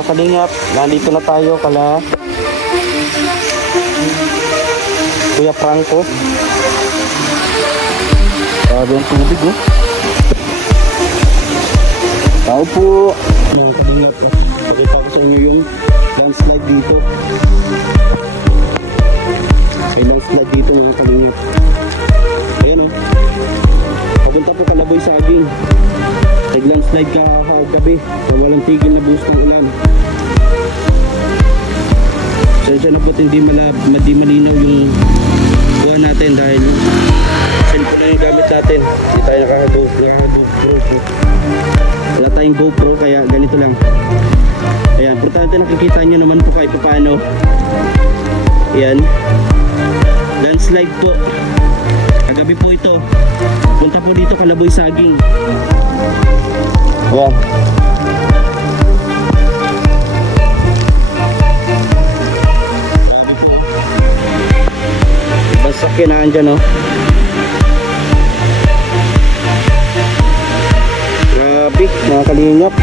Mga kalingap, nandito na tayo kala Kuya Franco. Grabe ang tubig, oh. Tao po. Mga kalingap, pakita ko sa inyo yung landslide dito. May landslide dito, mga kalingap. Ayan, oh. Papunta po Kalaboy Saging. Nag-landslide kagabi. So, walang tigil na buhos ng ulan. Sensya na po't hindi malinaw yung buha natin dahil cellphone na yung gamit natin. Hindi tayo naka-GoPro. Wala tayong GoPro kaya ganito lang. Ayan, importante nakikita nyo naman po kahit paano. Ayan. Landslide po. Kagabi po ito. Punta po dito Kalaboy Saging. Ayan. Basakyan na andyan, oh. Grabe, mga kalingap.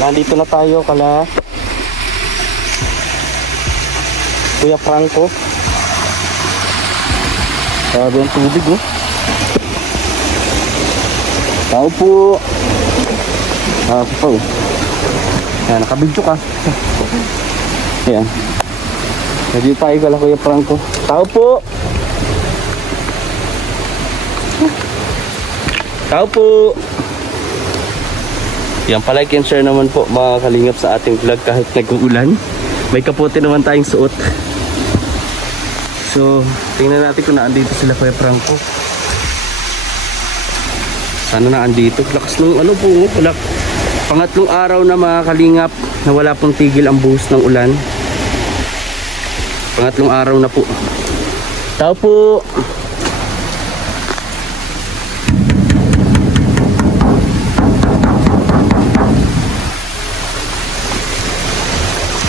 Nandito na tayo kala Kuya Franco. Grabe ang tubig, oh. Tao po. Po. Ayan, nakabidyo ka. Ayan. Nandito tayo kala Kuya Franco. Tao po. Tao po. Yan, palike and share naman po mga kalingap sa ating vlog kahit nag-uulan. May kapote naman tayong suot. So, tingnan natin kung naandito sila Kuya Franco. Sana naandito. Lakas ng ano po, wala. Pangatlong araw na mga kalingap na wala pong tigil ang buhos ng ulan. Pangatlong araw na po. Tao po.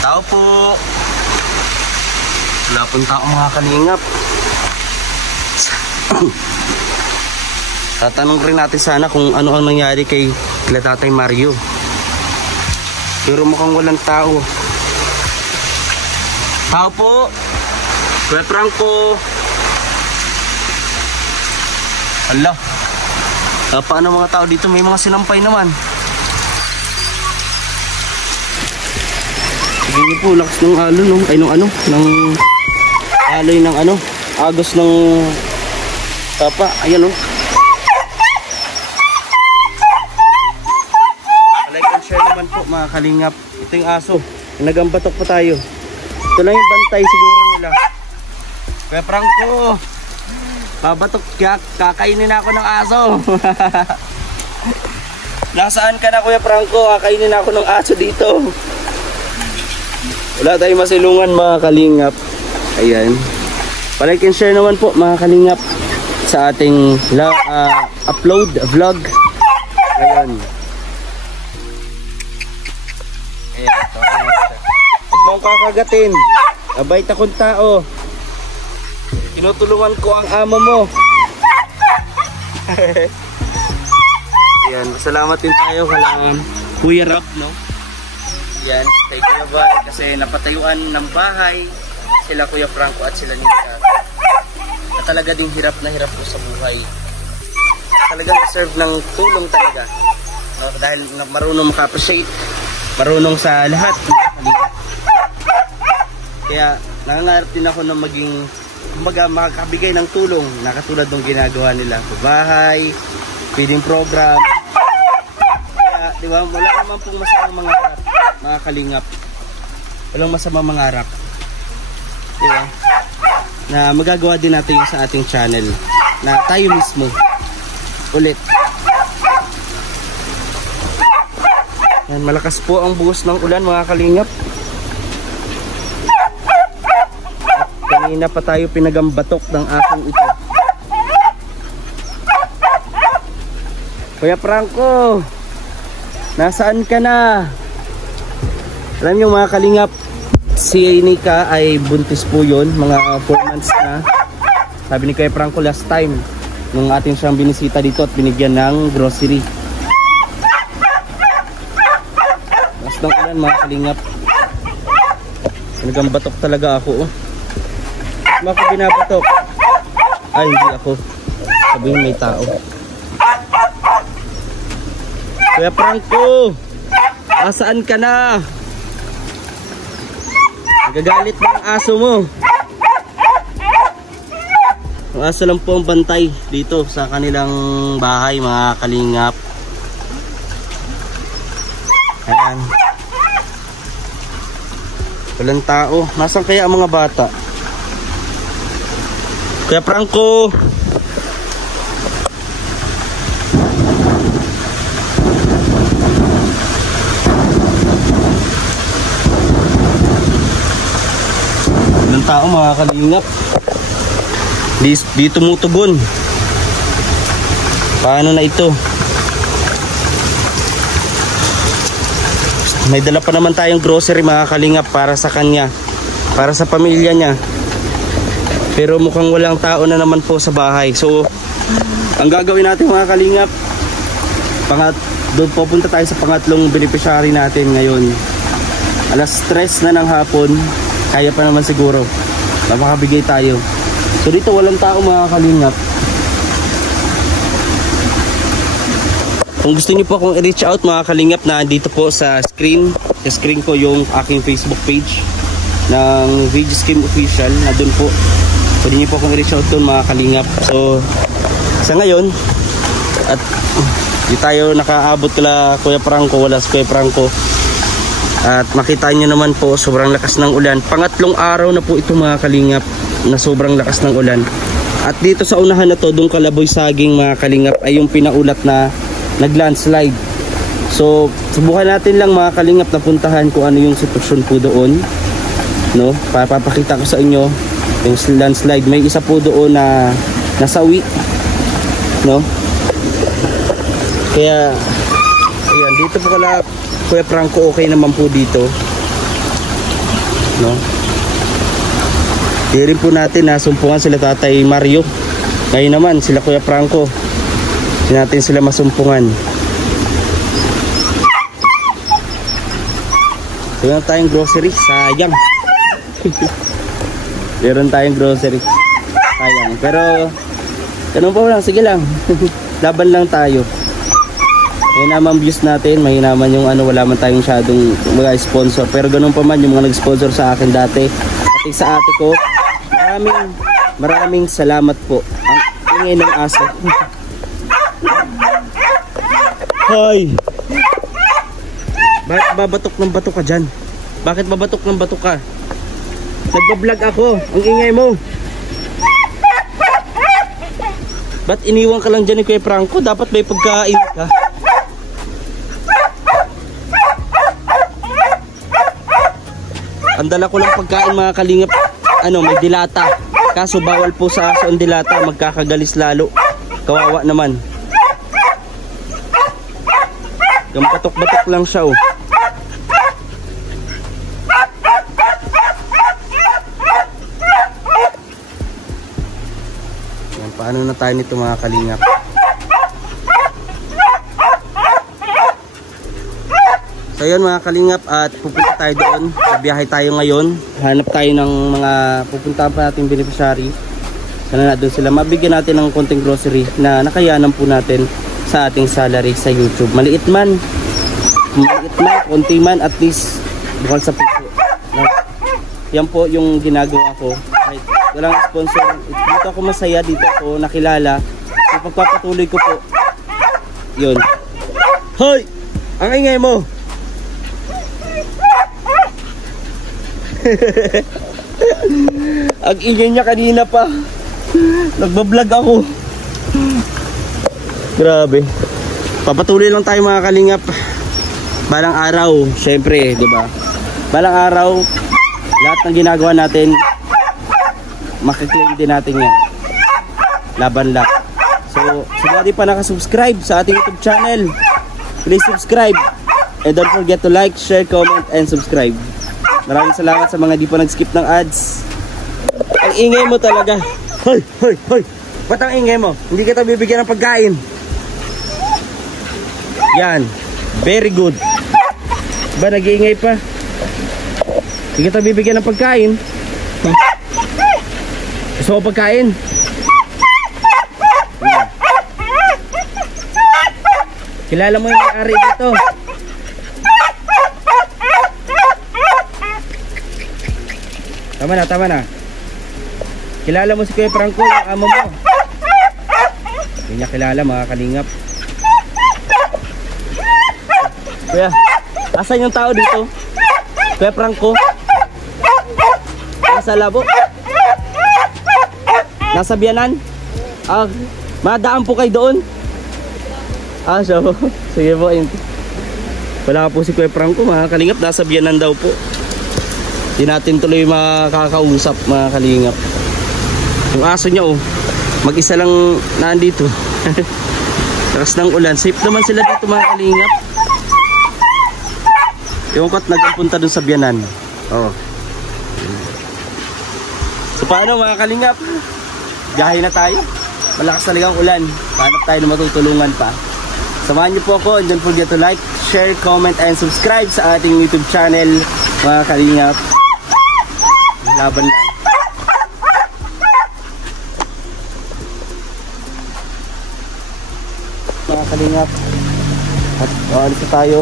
Tao po. Wala pong tao mga kalingap. Tatanong rin natin sana kung ano ang nangyari kay Tatay Mario. Pero mukhang walang tao. Tao po. Kuya Franco. Hala. Paano mga tao dito? May mga sinampay naman. Sige niyo po, lakas ng alon, no? Ay, nung ano? Ng alay ng ano? Agos ng tapa. Ayan, no? Like and share naman po mga kalingap. Ito yung aso. Nagambatok pa tayo. Ito lang yung bantay siguro nila. Kuya Franco, babatok, kakainin ako ng aso. Nasaan ka na Kuya Franco? Kakainin ako ng aso dito. Wala tayong masilungan mga kalingap. Ayan. Palike and share naman po mga kalingap sa ating upload vlog. Ayan. Ayan. Huwag mong kakagatin. Abay takong tao. Tinutulungan ko ang amo mo. Ayan. Salamat din tayo kala Kuya Rob, no? Yan, thank you ba? Kasi napatayuan ng bahay sila Kuya Franco at sila Nita. na talaga ding hirap na hirap po sa buhay. Talagang deserve ng tulong talaga. No? Dahil marunong maka-appreciate, marunong sa lahat. Kaya nangangarap din ako na maging makakabigay ng tulong na katulad ng ginagawa nila sa bahay, feeding program. Kaya, di ba, wala naman pong masamang mangarap, mga kalingap. Walang masamang mangarap. Di ba? Na magagawa din natin yung sa ating channel. Na tayo mismo. Ulit. Yan, malakas po ang buhos ng ulan, mga kalingap. Kanina pa tayo pinagambatok ng asong ito. Kuya Franco, nasaan ka na? Alam niyo mga kalingap, si Nika ay buntis po yun, mga 4 months na. Sabi ni Kuya Franco last time nung ating siyang binisita dito at binigyan ng grocery. Mas ng ulan mga kalingap. Pinagambatok talaga ako. Ako binabatok. Ay, hindi ako. Sabihin may tao. Kuya Franco, asaan ka na? Nagagalit na ang aso mo. Ang aso lang po ang bantay dito sa kanilang bahay, mga kalingap. Ayan. Walang tao. Nasaan kaya ang mga bata? Kuya Franco, ilang tao mga kalingap, di tumutugon. Paano na ito? May dala pa naman tayong grocery mga kalingap para sa kanya, para sa pamilya niya. Pero mukhang walang tao na naman po sa bahay. So, ang gagawin natin mga kalingap, doon pupunta tayo sa pangatlong beneficiary natin ngayon. Alas 3 na ng hapon, kaya pa naman siguro. Makakabigay tayo. So dito walang tao mga kalingap. Kung gusto niyo po akong i-reach out mga kalingap, na dito po sa screen ko yung aking Facebook page ng Video Scheme Official, na doon po pwede niyo po akong i-reach out doon mga kalingap. So sa ngayon, at di tayo nakaabot kala Kuya Franco, wala si Kuya Franco. At makita nyo naman po, sobrang lakas ng ulan. Pangatlong araw na po ito mga kalingap na sobrang lakas ng ulan. At dito sa unahan na to, doon Kalaboy Saging mga kalingap, ay yung pinaulat na nag-landslide. So subukan natin lang mga kalingap na puntahan kung ano yung sitwasyon po doon, no? Papakita ko sa inyo yung landslide. May isa po doon na nasawi, no? Kaya ayan, dito po kala Kuya Franco, okay naman po dito, no? Di rin po natin nasumpungan sila Tatay Mario. Ngayon naman sila Kuya Franco, di natin sila masumpungan. Meron tayong grocery, sayang. Meron tayong grocery, sayang. Pero ganun po lang, sige lang. Laban lang tayo. Mahinaman views natin, mahinaman yung ano, wala man tayong masyadong mga sponsor. Pero ganun pa man yung mga nag-sponsor sa akin dati, pati sa ate ko. Maraming salamat po. Ang ingay ng aso. Hoy! Bakit babatok ng batok ka dyan? Bakit babatok ng batok ka? Nagbablog ako, ang ingay mo. Ba't iniwan ka lang dyan ni Kuya Franco? Dapat may pagkain ka. Ang dala ko lang pagkain mga kalingap, ano, may dilata. Kaso bawal po sa aso ang dilata, magkakagalis lalo. Kawawa naman. Gampatok-batok lang siya, oh. Yan, paano na tayo nito mga kalingap? So yun mga kalingap, at pupunta tayo doon. Biyahe tayo ngayon. Hanap tayo ng mga pupuntahan pa natin beneficiary. Sana na doon sila mabigyan natin ng konting grocery na nakayanan po natin sa ating salary sa YouTube. Maliit man, konti man, at least bukal sa puso. No? Yan po yung ginagawa ko. Kahit walang sponsor, dito ako masaya, dito ako nakilala. So pagpapatuloy ko po, yun. Hoy! Ang ingay mo! Ang ingay niya kanina pa. Nagbablog ako. Grabe. Papatuloy lang tayo mga kalingap. Balang araw, syempre, di ba? Balang araw, lahat ng ginagawa natin, makiklaim din natin yan. Laban lang. So, sa di pa nakasubscribe sa ating YouTube channel, please subscribe. And don't forget to like, share, comment, and subscribe. Maraming salamat sa mga di pa nag-skip ng ads. Ang ingay mo talaga. Hoy, hoy, hoy. Ba't ang ingay mo? Hindi kita bibigyan ng pagkain. Yan. Very good. Ba, nag-iingay pa? Hindi kita bibigyan ng pagkain. Gusto mo pagkain? Kilala mo yung may-ari dito. Tama na, tama na. Kilala mo si Kuya Franco, yung amo mo. Hindi niya kilala mga kalingap. Kuya, asan yung tao dito? Kuya Franco? Nasa labo? Nasa biyanan? Ah, madaan po kayo doon? Ah, so, sige po. Wala po si Kuya Franco mga kalingap, nasa biyanan daw po. Hindi natin tuloy makakausap mga kalingap. Yung aso niya, oh, mag-isa lang nandito. Takas ng ulan, safe naman sila dito mga kalingap. Yung kot nagpunta dun sa biyanan. Oh. So paano mga kalingap? Biyahe na tayo. Malakas talagang ulan. Hanap tayo na matutulungan pa. Samahan niyo po ako, and don't forget to like, share, comment, and subscribe sa ating YouTube channel mga kalingap. Laban lang. Mga kalingap, at alis na tayo.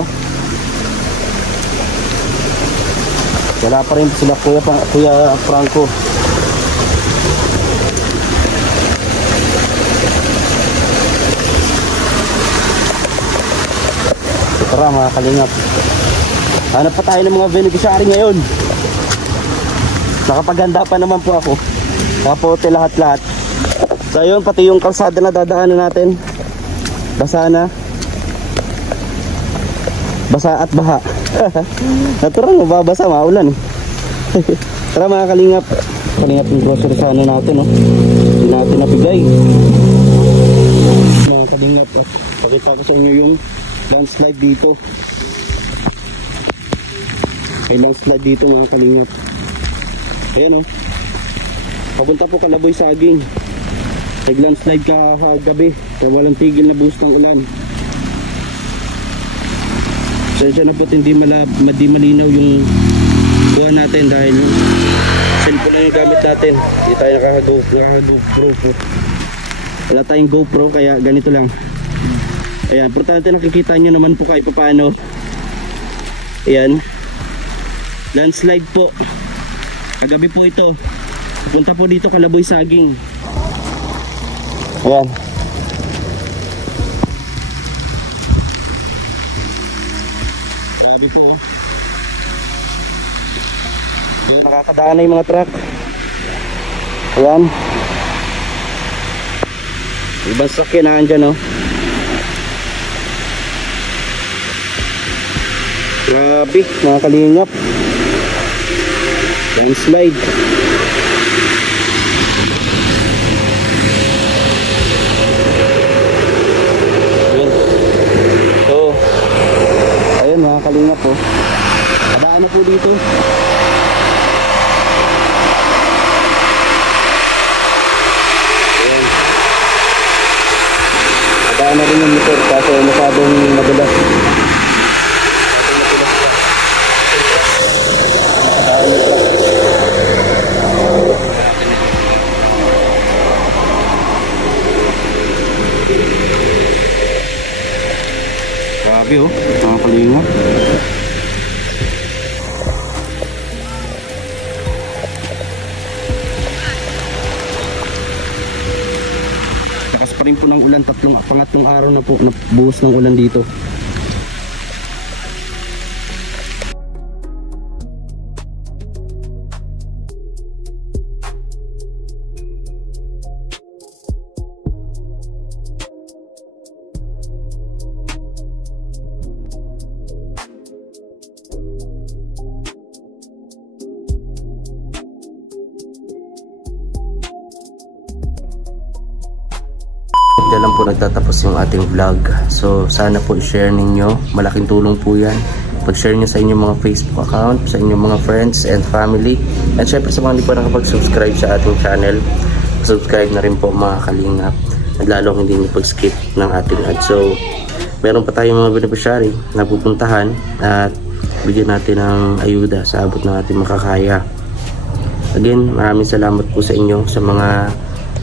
Wala pa rin sila Kuya Franco. Tara mga kalingap, hanap pa tayo ng mga beneficiary ngayon. Nakapaganda pa naman po ako. Nakapote lahat-lahat. So yun, pati yung kalsada na dadaanan natin, basa na. Basa at baha. Natural, mababasa, maulan eh. Tara mga kalingap. Kalingap yung grocery sa ano natin, oh. Hindi natin napigay. Mga kalingap, oh. Pakita ko sa inyo yung landslide dito. May landslide dito mga kalingap. Ayan, oh. Papunta po Kalaboy Saging. Nag-landslide kagabi. Kaya walang tigil na buhos ng ulan. Sensya na po't hindi malinaw yung buwan natin dahil yung cellphone na yung gamit natin. Hindi tayo naka-GoPro. Wala tayong GoPro kaya ganito lang. Ayan, importante nakikita nyo naman po kahit paano. Ayan, landslide po. Kagabi po ito. Pupunta po dito Kalaboy Saging. Ayan. Grabe po. Ayan, nakakadaan na yung mga truck. Ayan. Ibang sakyan na andyan, oh. Grabe mga kalingap. Landslide. Ayan. So, ayun mga kalingap po. Kadaan na po dito. Ayan. Kadaan na rin yung motor kasi masyadong madulas. laki oh, mga kalingap. Lakas pa rin po ng ulan, pangatlong araw na po, nabuhos ng ulan dito. Diyan lang po nagtatapos yung ating vlog. So sana po i-share ninyo. Malaking tulong po yan. Pag-share nyo sa inyong mga Facebook account, sa inyong mga friends and family. And syempre sa mga hindi pa nakapag-subscribe sa ating channel, subscribe na rin po mga kalingap. At lalong hindi nyo pag-skip ng ating ad. So meron pa tayong mga beneficiary na pupuntahan at bigyan natin ng ayuda sa abot ng ating makakaya. Again, maraming salamat po sa inyo sa mga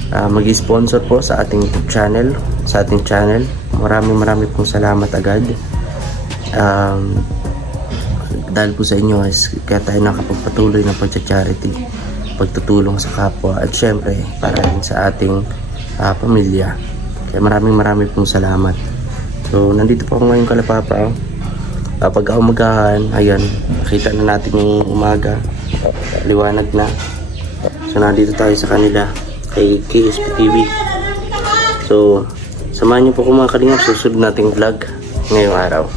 mag-sponsor po sa ating channel, Maraming pong salamat agad. Dahil po sa inyo kaya tayo nakapagpatuloy ng pagcha-charity, pagtutulong sa kapwa at syempre para rin sa ating pamilya. Kaya maraming pong salamat. So nandito po ako ngayon Kalapapa. Pag umagahan, ayan, nakita na natin yung umaga, liwanag na. So nandito tayo sa kanila kay KSP TV. So samahan niyo po kung mga kalingap susunod nating vlog ngayong araw.